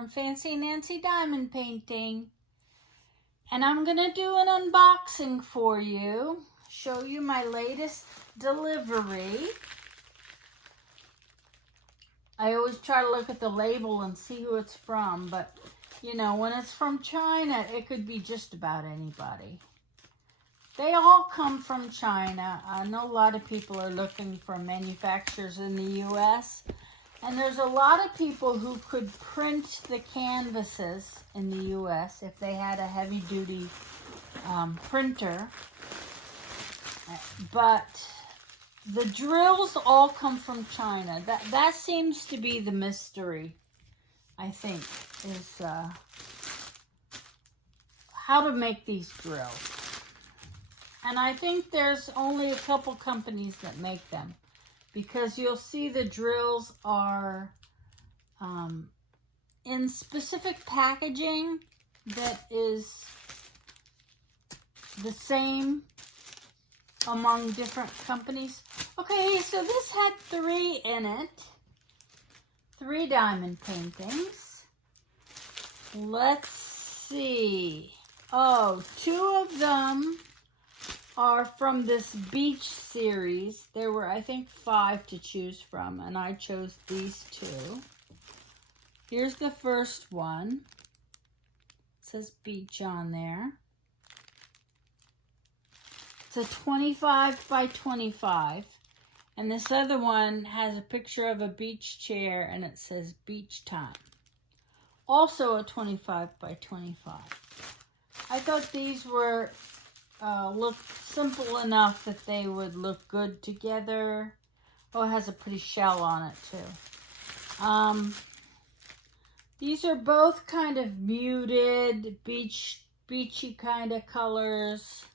from Fancy Nancy Diamond Painting. And I'm going to do an unboxing for you, show you my latest delivery. I always try to look at the label and see who it's from, but you know, when it's from China, it could be just about anybody. They all come from China. I know a lot of people are looking for manufacturers in the U.S., and there's a lot of people who could print the canvases in the U.S. if they had a heavy-duty printer. But the drills all come from China. That seems to be the mystery, I think, is how to make these drills. And I think there's only a couple companies that make them, because you'll see the drills are in specific packaging that is the same among different companies. Okay, so this had 3 in it. 3 diamond paintings. Let's see. Oh, 2 of them are from this beach series. There were, I think, 5 to choose from, and I chose these 2. Here's the first one. It says beach on there. It's a 25 by 25. And this other one has a picture of a beach chair, and it says beach time. Also a 25 by 25. I thought these were look simple enough that they would look good together. Oh, it has a pretty shell on it too. These are both kind of muted, beachy kind of colors.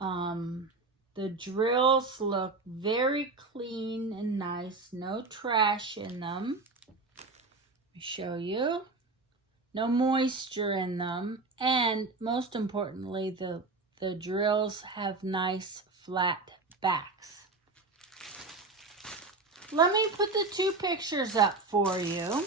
The drills look very clean and nice. No trash in them. Let me show you. No moisture in them. And most importantly, the drills have nice flat backs. Let me put the 2 pictures up for you.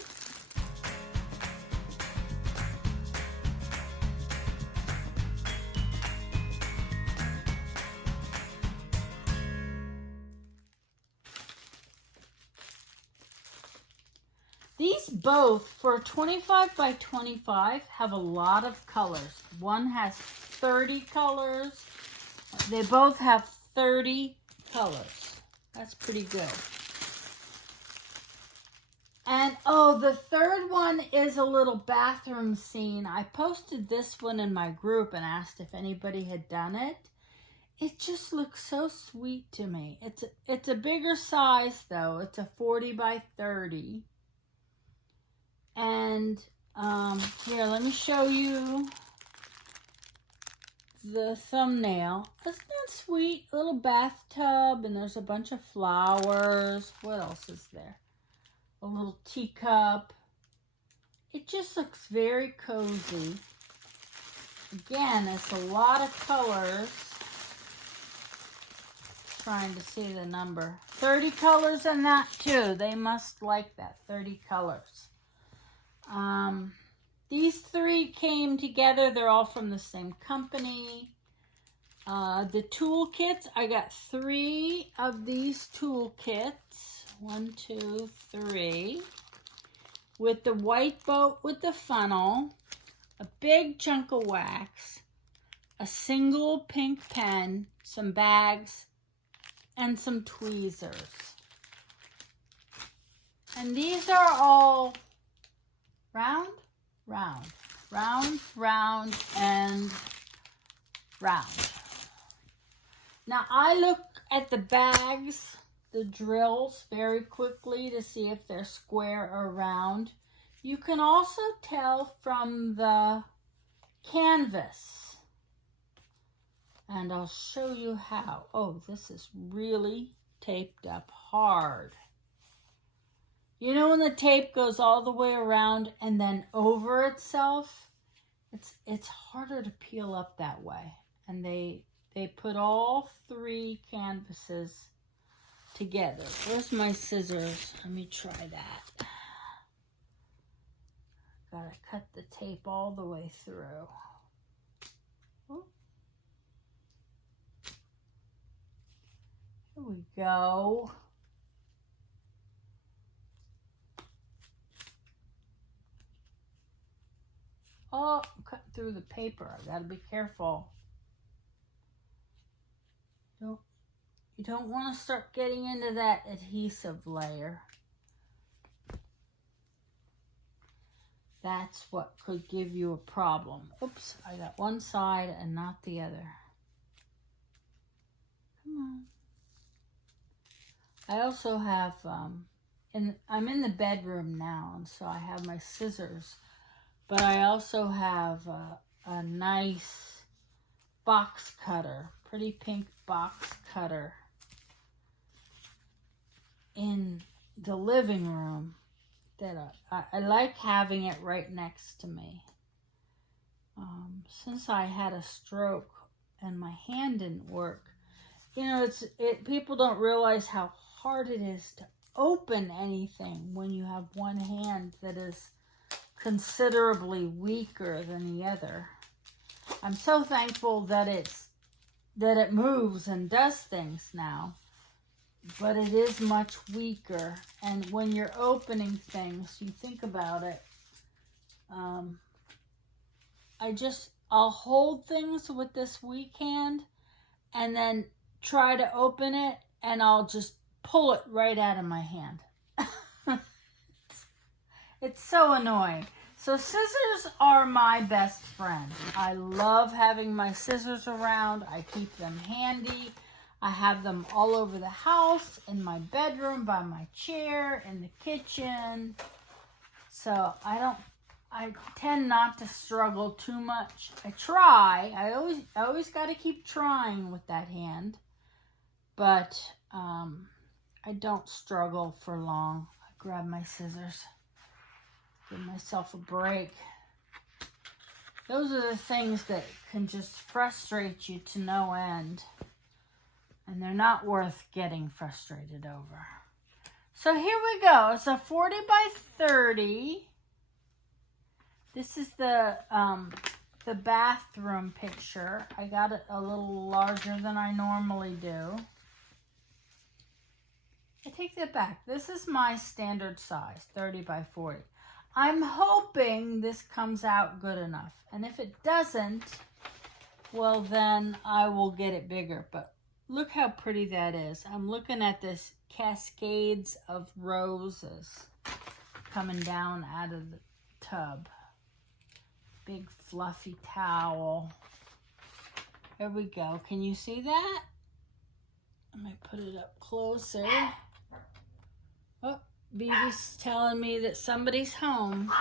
These both, for 25 by 25, have a lot of colors. One has 30 colors. They both have 30 colors. That's pretty good. And, oh, the third one is a little bathroom scene. I posted this one in my group and asked if anybody had done it. It just looks so sweet to me. It's a bigger size, though. It's a 40 by 30. And here, let me show you the thumbnail. Isn't that sweet? A little bathtub, and there's a bunch of flowers. What else is there? A little teacup. It just looks very cozy. Again, it's a lot of colors. Trying to see the number. 30 colors in that too. They must like that. 30 colors. These 3 came together. They're all from the same company. The toolkits, I got 3 of these toolkits. 1, 2, 3. With the white boat with the funnel, a big chunk of wax, a single pink pen, some bags, and some tweezers. And these are all round, round, round, round, and round. Now, I look at the bags, the drills, very quickly to see if they're square or round. You can also tell from the canvas. And I'll show you how. Oh, this is really taped up hard. You know when the tape goes all the way around and then over itself? It's harder to peel up that way. And they put all 3 canvases together. Where's my scissors? Let me try that. gotta cut the tape all the way through. Oh. Here we go. Oh, I'm cutting through the paper. I gotta be careful. You don't want to start getting into that adhesive layer. That's what could give you a problem. Oops, I got one side and not the other. Come on. I also have, I'm in the bedroom now, and so I have my scissors. But I also have a nice box cutter, pretty pink box cutter in the living room that I like having it right next to me. Since I had a stroke and my hand didn't work, you know, people don't realize how hard it is to open anything when you have one hand that is considerably weaker than the other. I'm so thankful that it moves and does things now, but it is much weaker. And when you're opening things, you think about it. I'll hold things with this weak hand and then try to open it, and I'll just pull it right out of my hand. It's so annoying. So scissors are my best friend. I love having my scissors around. I keep them handy. I have them all over the house, in my bedroom, by my chair, in the kitchen. So I tend not to struggle too much. I try. I always got to keep trying with that hand. But I don't struggle for long. I grab my scissors. Give myself a break. Those are the things that can just frustrate you to no end. And they're not worth getting frustrated over. So here we go. It's a 40 by 30. This is the bathroom picture. I got it a little larger than I normally do. I take that back. This is my standard size, 30 by 40. I'm hoping this comes out good enough. And if it doesn't, well, then I will get it bigger. But look how pretty that is. I'm looking at this cascades of roses coming down out of the tub. Big fluffy towel. There we go. Can you see that? Let me put it up closer. Oh, Beebe's telling me that somebody's home.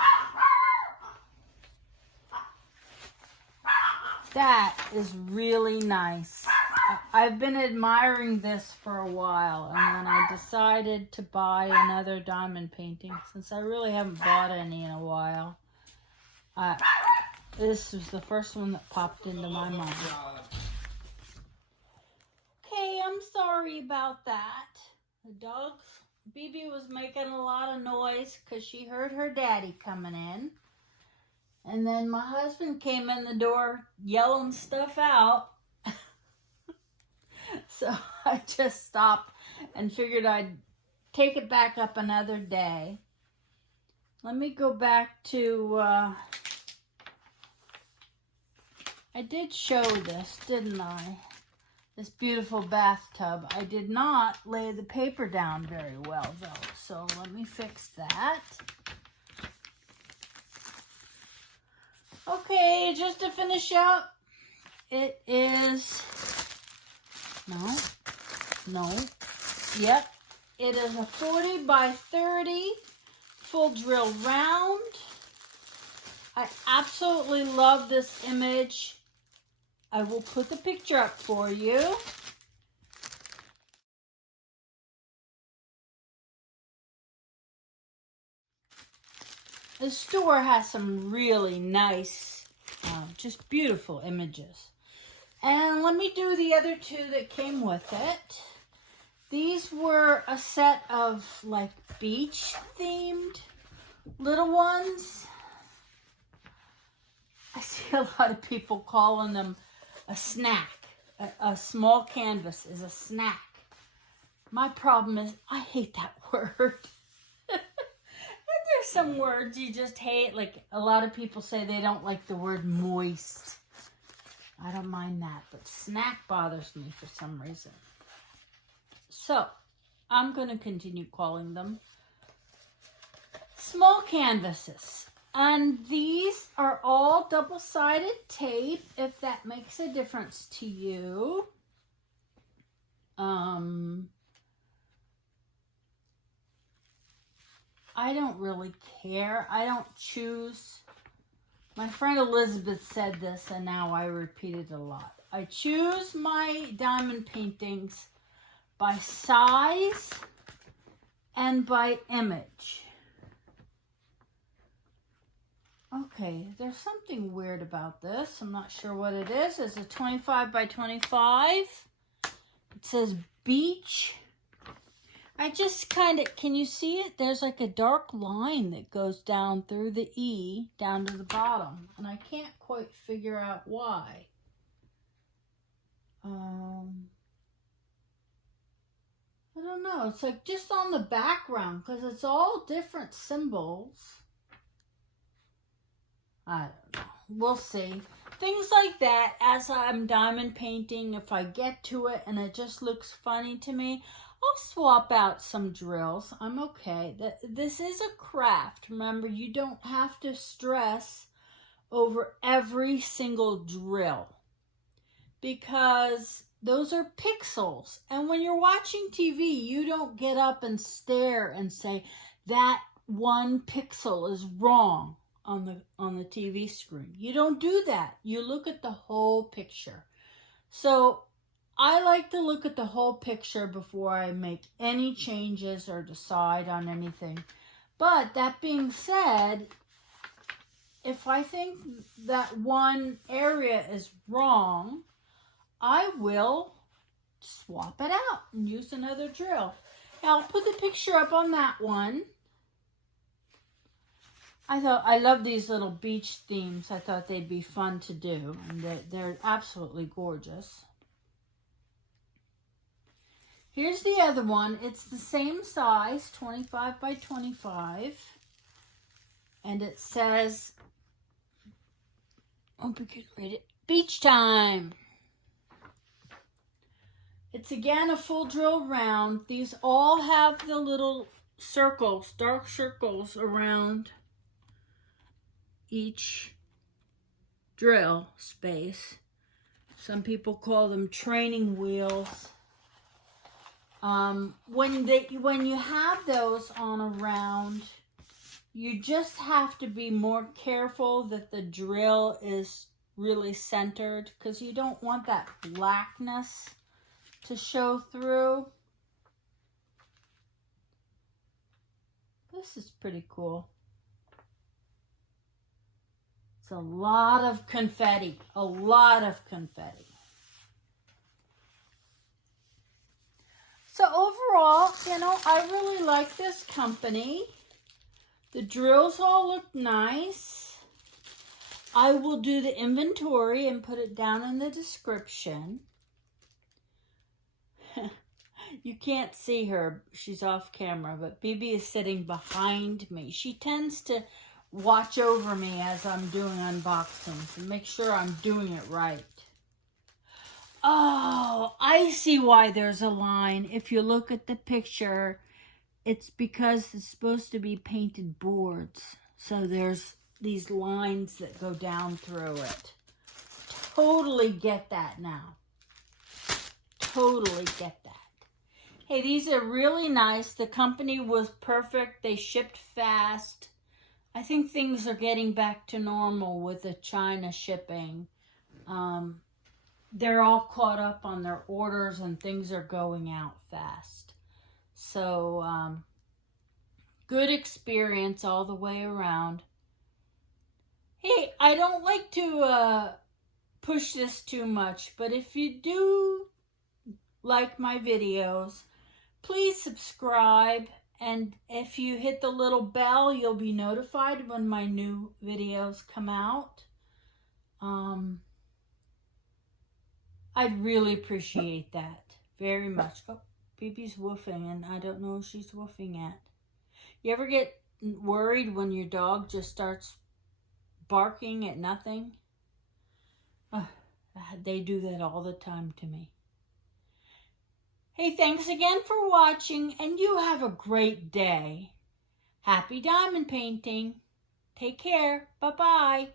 That is really nice. I've been admiring this for a while, and then I decided to buy another diamond painting since I really haven't bought any in a while. This was the first one that popped into my mind. Okay, I'm sorry about that. The dog, BB, was making a lot of noise because she heard her daddy coming in. And then my husband came in the door yelling stuff out. So I just stopped and figured I'd take it back up another day. Let me go back to, I did show this, didn't I? This beautiful bathtub. I did not lay the paper down very well though, so let me fix that. Okay, just to finish up, it is, yep, it is a 40 by 30 full drill round. I absolutely love this image. I will put the picture up for you. The store has some really nice, just beautiful images. And let me do the other two that came with it. These were a set of like beach themed little ones. get a lot of people calling them a snack. A small canvas is a snack. My problem is I hate that word. There's some words you just hate. Like a lot of people say they don't like the word moist. I don't mind that, but snack bothers me for some reason. So I'm going to continue calling them small canvases. And these are all double-sided tape, if that makes a difference to you. I don't really care. I don't choose. My friend Elizabeth said this, and now I repeat it a lot. I choose my diamond paintings by size and by image. Okay, there's something weird about this. I'm not sure what it is. It's a 25 by 25. It says beach. I just kind of, can you see it? There's like a dark line that goes down through the E, down to the bottom. And I can't quite figure out why. I don't know. It's like just on the background because it's all different symbols. I don't know. We'll see. Things like that, as I'm diamond painting, if I get to it and it just looks funny to me, I'll swap out some drills. I'm okay. This is a craft. Remember, you don't have to stress over every single drill because those are pixels. And when you're watching TV, you don't get up and stare and say, that one pixel is wrong on the TV screen. You don't do that. You look at the whole picture. So I like to look at the whole picture before I make any changes or decide on anything. But that being said, if I think that one area is wrong, I will swap it out and use another drill. Now, I'll put the picture up on that one. I love these little beach themes. I thought they'd be fun to do, and they're absolutely gorgeous. Here's the other one. It's the same size, 25 by 25, and it says, hope you can read it, beach time. It's again a full drill round. These all have the little circles, dark circles around each drill space. Some people call them training wheels. When you have those on a round, you just have to be more careful that the drill is really centered because you don't want that blackness to show through. This is pretty cool. It's a lot of confetti, a lot of confetti. So overall, you know, I really like this company. The drills all look nice. I will do the inventory and put it down in the description. You can't see her. She's off camera, but BB is sitting behind me. She tends to watch over me as I'm doing unboxings and make sure I'm doing it right. Oh, I see why there's a line. If you look at the picture, it's because it's supposed to be painted boards. So there's these lines that go down through it. Totally get that now. Totally get that. Hey, these are really nice. The company was perfect. They shipped fast. I think things are getting back to normal with the China shipping. They're all caught up on their orders and things are going out fast. So, good experience all the way around. Hey, I don't like to push this too much, but if you do like my videos, please subscribe. And if you hit the little bell, you'll be notified when my new videos come out. I'd really appreciate that very much. Oh, Bibi's woofing, and I don't know who she's woofing at. You ever get worried when your dog just starts barking at nothing? They do that all the time to me. Hey, thanks again for watching, and you have a great day. Happy diamond painting. Take care. Bye-bye.